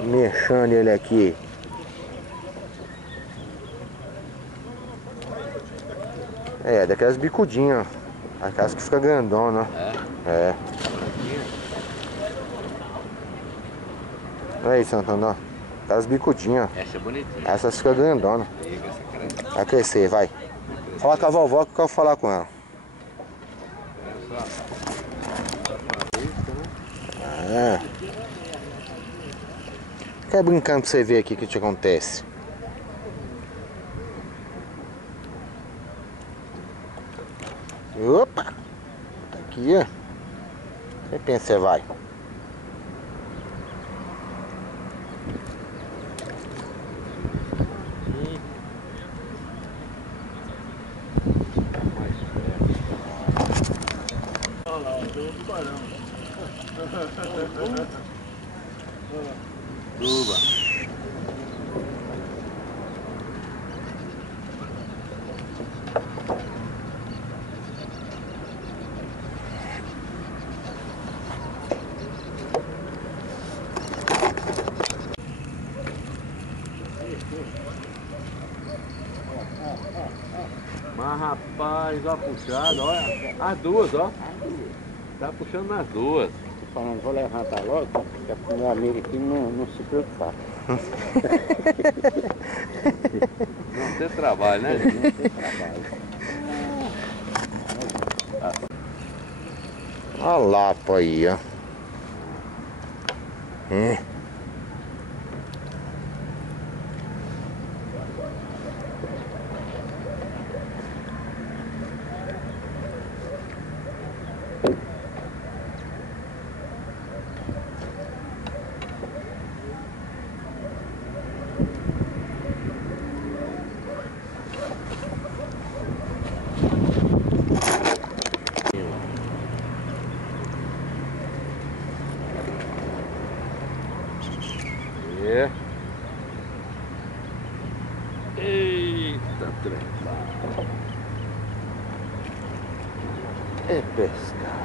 Mexendo ele aqui. É, daquelas bicudinhas. Aquelas que fica grandona. É. Olha aí, Santana. Aquelas bicudinhas. Essa é bonitinha. Essas ficam grandona. Vai crescer, vai. Fala com a vovó que eu quero falar com ela. É. Fica brincando pra você ver aqui o que te acontece. Opa! Aqui, ó. Você pensa que você vai? Olha lá, tem um tubarão. Tuba. Mas rapaz, ó, puxado, olha. As duas, ó. Tá puxando nas duas. Tô falando, vou levantar logo, que é pro meu amigo aqui não se preocupar. Não tem trabalho, né? Não tem trabalho. Olha lá, pô, aí, ó. É. Eita, trem. É pescar.